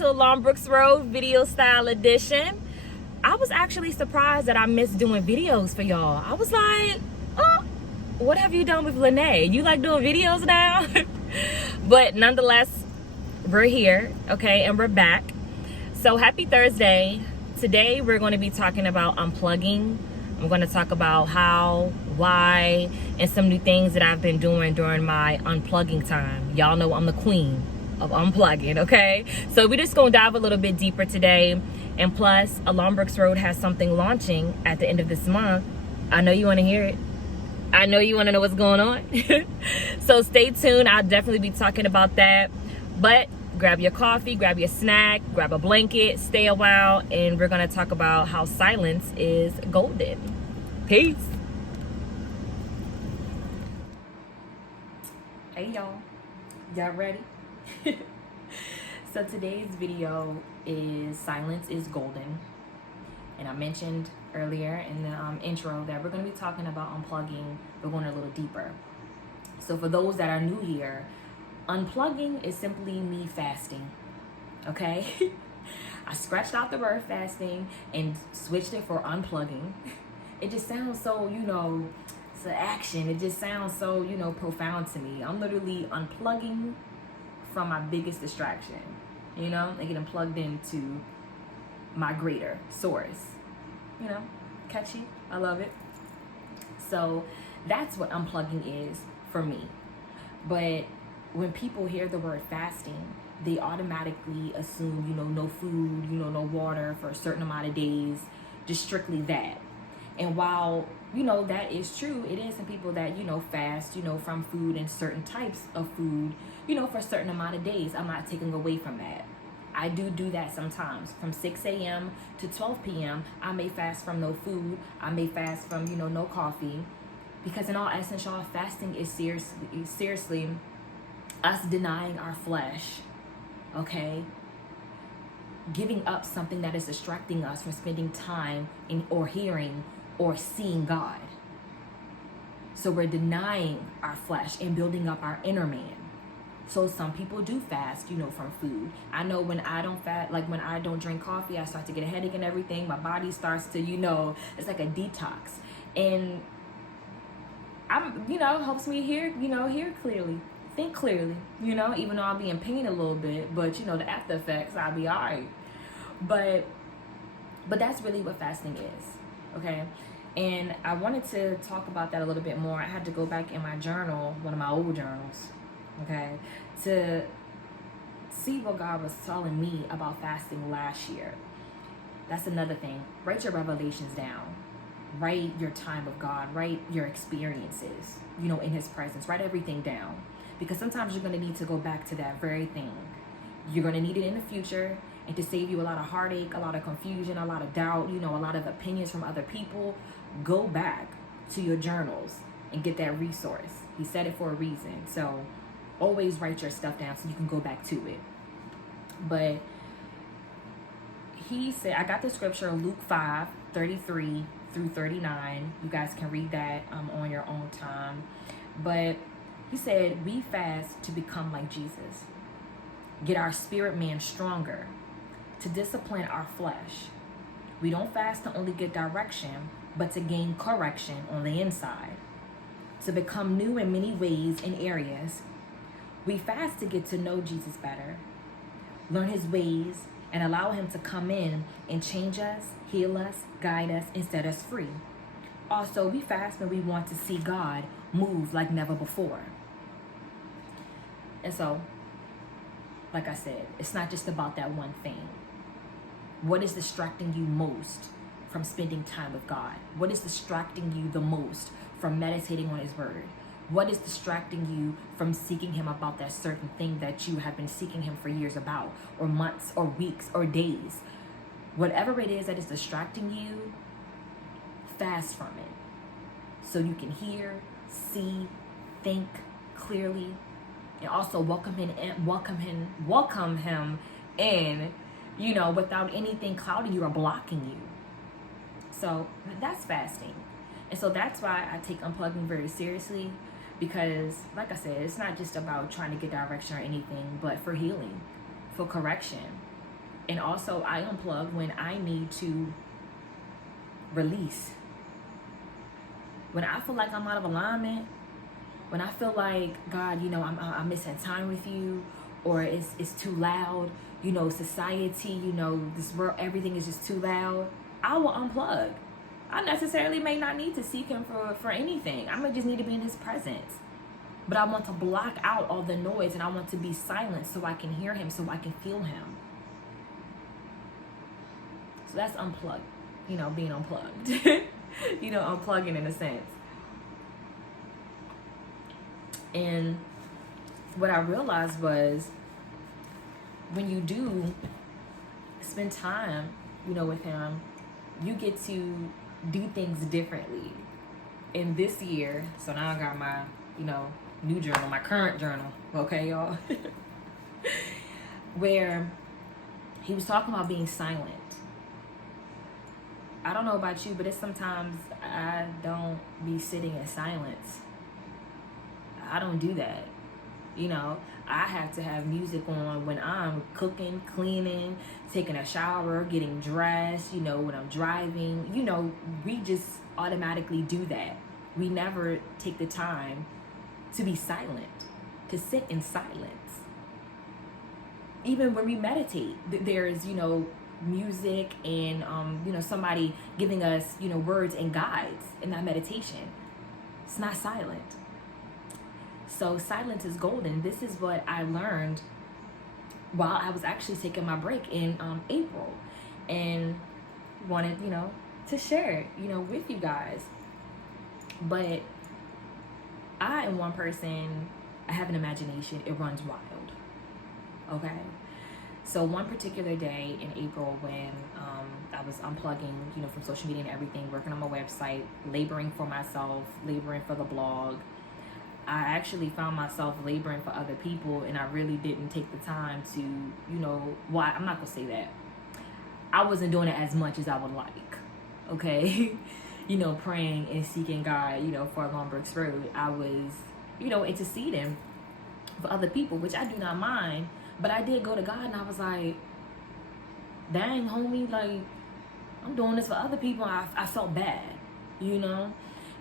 to Alongbrooksroad video style edition. I was actually surprised that I missed doing videos for y'all. I was like, oh, what have you done with Lene? You like doing videos now? But nonetheless, we're here, okay, and we're back. So happy Thursday. Today we're going to be talking about unplugging. I'm going to talk about how, why, and some new things that I've been doing during my unplugging time. Y'all know I'm the queen of unplugging, okay? So we're just going to dive a little bit deeper today. And plus, Alongbrooksroad has something launching at the end of this month. I know you want to hear it. I know you want to know what's going on. So stay tuned. I'll definitely be talking about that. But grab your coffee, grab your snack, grab a blanket, stay a while, and we're going to talk about how silence is golden. Peace. Hey y'all, y'all ready? So today's video is silence is golden. And I mentioned earlier in the intro that we're going to be talking about unplugging. We're going a little deeper. So for those that are new here, unplugging is simply me fasting, okay? I scratched out the word fasting and switched it for unplugging. It just sounds so, it's an action. It just sounds so, profound to me. I'm literally unplugging from my biggest distraction, and getting plugged into my greater source. Catchy. I love it. So that's what unplugging is for me. But when people hear the word fasting, they automatically assume, no food, no water for a certain amount of days, just strictly that. And while, that is true, it is some people that, fast, from food and certain types of food, for a certain amount of days. I'm not taking away from that. I do that sometimes. From 6 a.m. to 12 p.m., I may fast from no food. I may fast from, no coffee. Because in all essence, y'all, fasting is seriously us denying our flesh, okay? Giving up something that is distracting us from spending time in or hearing or seeing God. So we're denying our flesh and building up our inner man. So some people do fast, from food. I know when I don't fast, like when I don't drink coffee, I start to get a headache and everything. My body starts to, it's like a detox. And helps me hear clearly. Think clearly, even though I'll be in pain a little bit, but the after effects, I'll be all right. But that's really what fasting is, okay? And I wanted to talk about that a little bit more. I had to go back in my journal, one of my old journals, okay, to see what God was telling me about fasting last year. That's another thing. Write your revelations down. Write your time with God. Write your experiences, in His presence. Write everything down. Because sometimes you're going to need to go back to that very thing. You're going to need it in the future. And to save you a lot of heartache, a lot of confusion, a lot of doubt, a lot of opinions from other people, go back to your journals and get that resource. He said it for a reason. So always write your stuff down so you can go back to it. But he said, I got the scripture, Luke 5:33 through 39. You guys can read that on your own time. But he said, we fast to become like Jesus. Get our spirit man stronger. To discipline our flesh. We don't fast to only get direction, but to gain correction on the inside. To become new in many ways and areas. We fast to get to know Jesus better. Learn His ways and allow Him to come in and change us, heal us, guide us, and set us free. Also, we fast when we want to see God move like never before. And so, like I said, it's not just about that one thing. What is distracting you most from spending time with God? What is distracting you the most from meditating on His word? What is distracting you from seeking Him about that certain thing that you have been seeking Him for years about, or months, or weeks, or days? Whatever it is that is distracting you, fast from it. So you can hear, see, think clearly, and also welcome Him in, without anything clouding you or blocking you. So that's fasting. And so that's why I take unplugging very seriously, because like I said, it's not just about trying to get direction or anything, but for healing, for correction, And also I unplug when I need to release. When I feel like I'm out of alignment, when I feel like, God, I'm missing time with you, or it's too loud, society, this world, everything is just too loud, I will unplug. I necessarily may not need to seek him for anything. I may just need to be in his presence. But I want to block out all the noise, and I want to be silent so I can hear him, so I can feel him. So that's unplugged, being unplugged. Unplugging in a sense. And what I realized was, when you do spend time, with him, you get to do things differently. In this year, so now I got my, new journal, my current journal, okay, y'all? Where he was talking about being silent. I don't know about you, but it's sometimes I don't be sitting in silence. I don't do that. I have to have music on when I'm cooking, cleaning, taking a shower, getting dressed, when I'm driving. We just automatically do that. We never take the time to be silent, to sit in silence. Even when we meditate, there's, music and, somebody giving us, words and guides in that meditation. It's not silent. So silence is golden. This is what I learned while I was actually taking my break in April, and wanted, to share it, with you guys. But I am one person, I have an imagination, it runs wild, okay? So one particular day in April, when I was unplugging, from social media and everything, working on my website, laboring for myself, laboring for the blog, I actually found myself laboring for other people, and I really didn't take the time to, I'm not gonna say that. I wasn't doing it as much as I would like, okay? Praying and seeking God, for alongbrooksroad. I was, interceding for other people, which I do not mind, but I did go to God, and I was like, dang, homie, like, I'm doing this for other people. I felt bad, And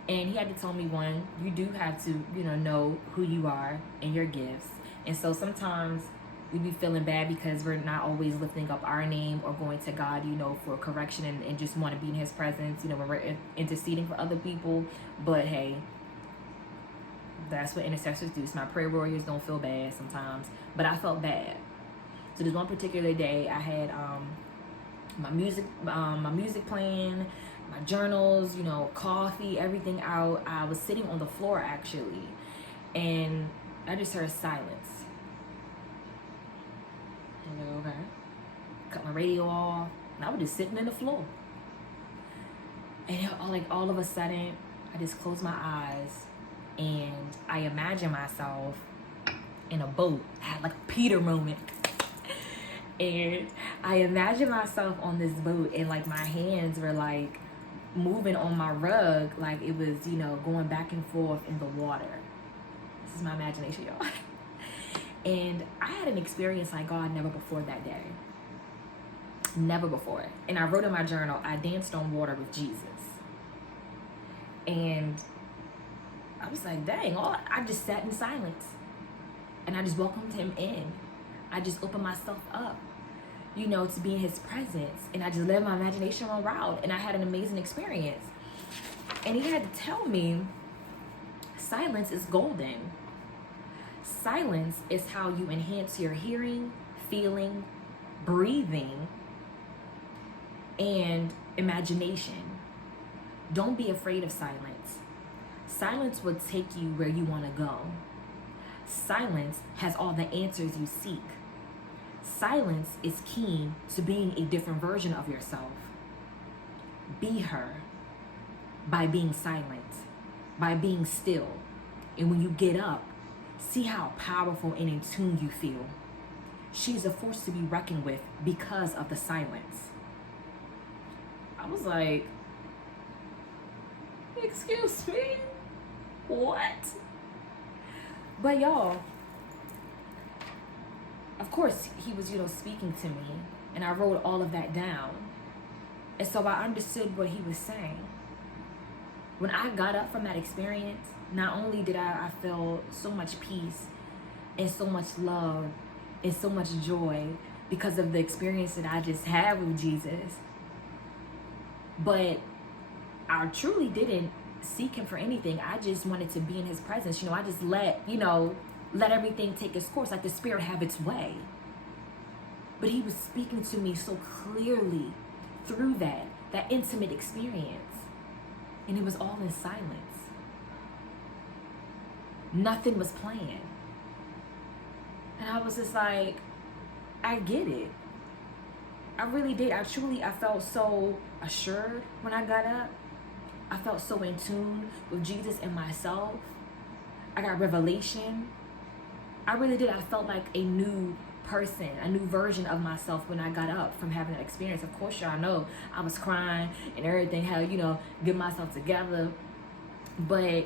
he had to tell me, one, you do have to, know who you are and your gifts. And so sometimes we be feeling bad because we're not always lifting up our name or going to God, for correction and just want to be in his presence, when we're interceding for other people. But hey, that's what intercessors do. So my prayer warriors don't feel bad sometimes, but I felt bad. So this one particular day, I had my music playing, my journals, coffee, everything out. I was sitting on the floor actually, and I just heard silence. Okay. Cut my radio off, and I was just sitting in the floor. And all of a sudden, I just closed my eyes, and I imagined myself in a boat. I had like a Peter moment. And I imagined myself on this boat, and like my hands were like moving on my rug, like it was, going back and forth in the water. This is my imagination, y'all. And I had an experience like God never before that day. Never before. And I wrote in my journal, I danced on water with Jesus. And I was like, dang, I just sat in silence. And I just welcomed him in. I just opened myself up, to be in his presence. And I just let my imagination run wild. And I had an amazing experience. And he had to tell me, silence is golden. Silence is how you enhance your hearing, feeling, breathing, and imagination. Don't be afraid of silence. Silence will take you where you want to go. Silence has all the answers you seek. Silence is key to being a different version of yourself. Be her by being silent, by being still. And when you get up, see how powerful and in tune you feel. She's a force to be reckoned with because of the silence. I was like, excuse me? What? But y'all, of course, he was, speaking to me. And I wrote all of that down. And so I understood what he was saying. When I got up from that experience, not only did I feel so much peace and so much love and so much joy because of the experience that I just had with Jesus, but I truly didn't seek him for anything. I just wanted to be in his presence. I just let everything take its course, like the Spirit have its way. But he was speaking to me so clearly through that intimate experience. And it was all in silence. Nothing was playing. And I was just like, I get it. I really did. I felt so assured when I got up. I felt so in tune with Jesus and myself. I got revelation. I really did. I felt like a new person, a new version of myself when I got up from having that experience. Of course, y'all know I was crying and everything, how, get myself together. But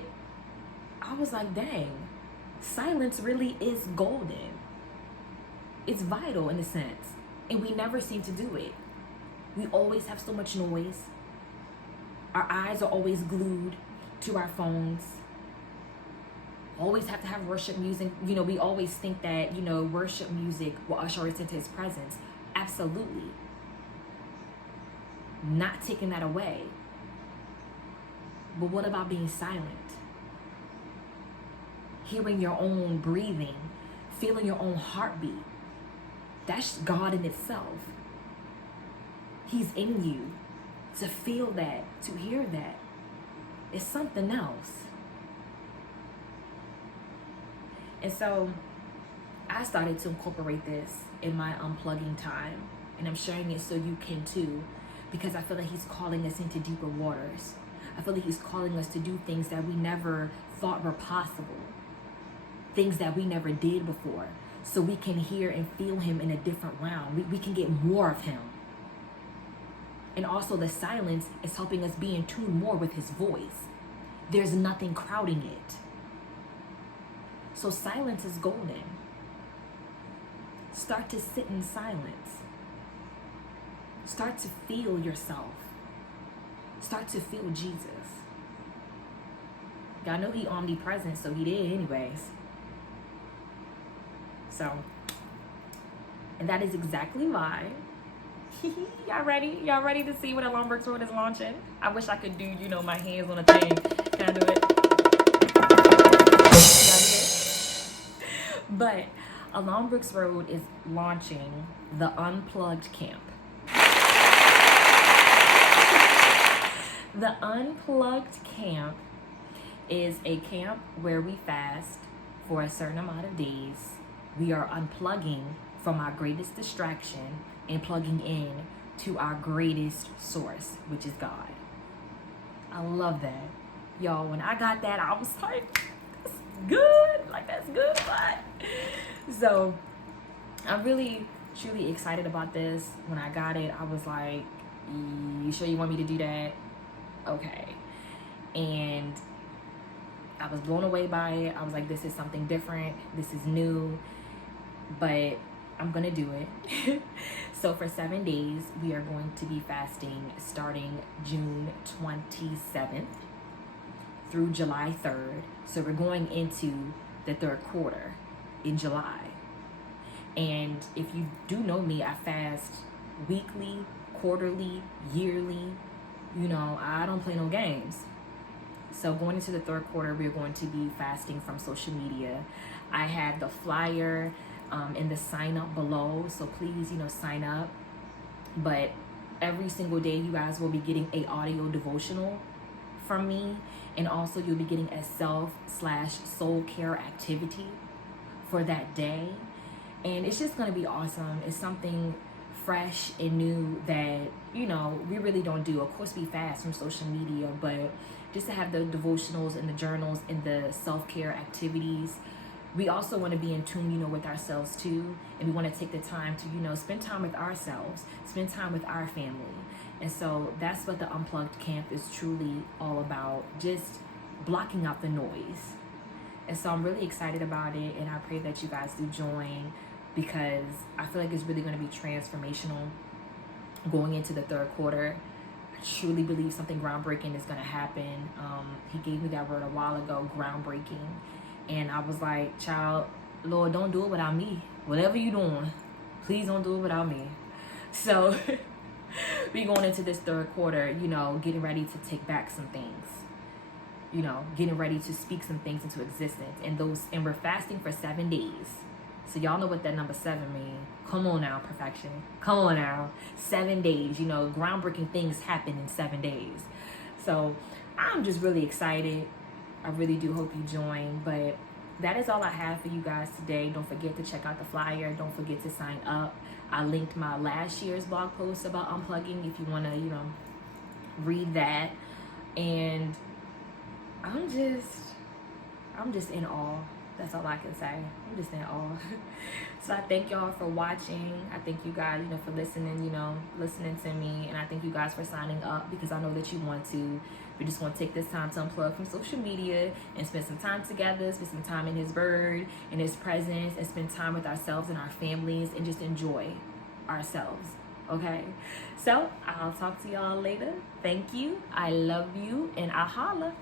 I was like, dang, silence really is golden. It's vital in a sense. And we never seem to do it. We always have so much noise. Our eyes are always glued to our phones. Always have to have worship music. We always think that, worship music will usher us into his presence. Absolutely. Not taking that away. But what about being silent? Hearing your own breathing, feeling your own heartbeat. That's God in itself. He's in you. To feel that, to hear that, it's something else. And so I started to incorporate this in my unplugging time. And I'm sharing it so you can too, because I feel like he's calling us into deeper waters. I feel like he's calling us to do things that we never thought were possible. Things that we never did before. So we can hear and feel him in a different realm. We can get more of him. And also the silence is helping us be in tune more with his voice. There's nothing crowding it. So silence is golden. Start to sit in silence. Start to feel yourself. Start to feel Jesus. Y'all know he omnipresent, so he did anyways. So, and that is exactly why. Y'all ready? Y'all ready to see what alongbrooksroad is launching? I wish I could do, my hands on a thing. Can I do it? But alongbrooksroad is launching the Unplugged camp. The Unplugged camp is a camp where we fast for a certain amount of days. We are unplugging from our greatest distraction and plugging in to our greatest source, which is God. I love that. Y'all, when I got that, I was like, that's good. That's good. So I'm really, truly excited about this. When I got it, I was like, you sure you want me to do that? Okay. And I was blown away by it. I was like, this is something different. This is new. But I'm gonna do it. So for 7 days, we are going to be fasting starting June 27th through July 3rd. So we're going into the third quarter in July. And if you do know me, I fast weekly, quarterly, yearly. I don't play no games. So going into the third quarter, we're going to be fasting from social media. I have the flyer in the sign up below, so please sign up. But every single day you guys will be getting a audio devotional from me, and also you'll be getting a self/soul care activity for that day. And it's just going to be awesome. It's something fresh and new that we really don't do. Of course we fast from social media, but just to have the devotionals and the journals and the self-care activities. We also want to be in tune, with ourselves too. And we want to take the time to, spend time with ourselves, spend time with our family. And so that's what the Unplugged camp is truly all about, just blocking out the noise. And so I'm really excited about it. And I pray that you guys do join. because I feel like it's really going to be transformational going into the third quarter. I truly believe something groundbreaking is going to happen. He gave me that word a while ago, groundbreaking. And I was like, child, Lord, don't do it without me. Whatever you're doing, please don't do it without me. So we going into this third quarter, you know, getting ready to take back some things, you know, getting ready to speak some things into existence. And we're fasting for 7 days. So y'all know what that number 7 means. Come on now, perfection. Come on now. 7 days, you know, groundbreaking things happen in 7 days. So I'm just really excited. I really do hope you join. But that is all I have for you guys today. Don't forget to check out the flyer. Don't forget to sign up. I linked my last year's blog post about unplugging if you want to, you know, read that. And I'm just in awe. That's all I can say. I'm just in awe. So I thank y'all for watching. I thank you guys, you know, for listening, you know, listening to me. And I thank you guys for signing up, because I know that you want to. We just want to take this time to unplug from social media and spend some time together, spend some time in his word, in his presence, and spend time with ourselves and our families and just enjoy ourselves. Okay? So I'll talk to y'all later. Thank you. I love you. And I'll holla.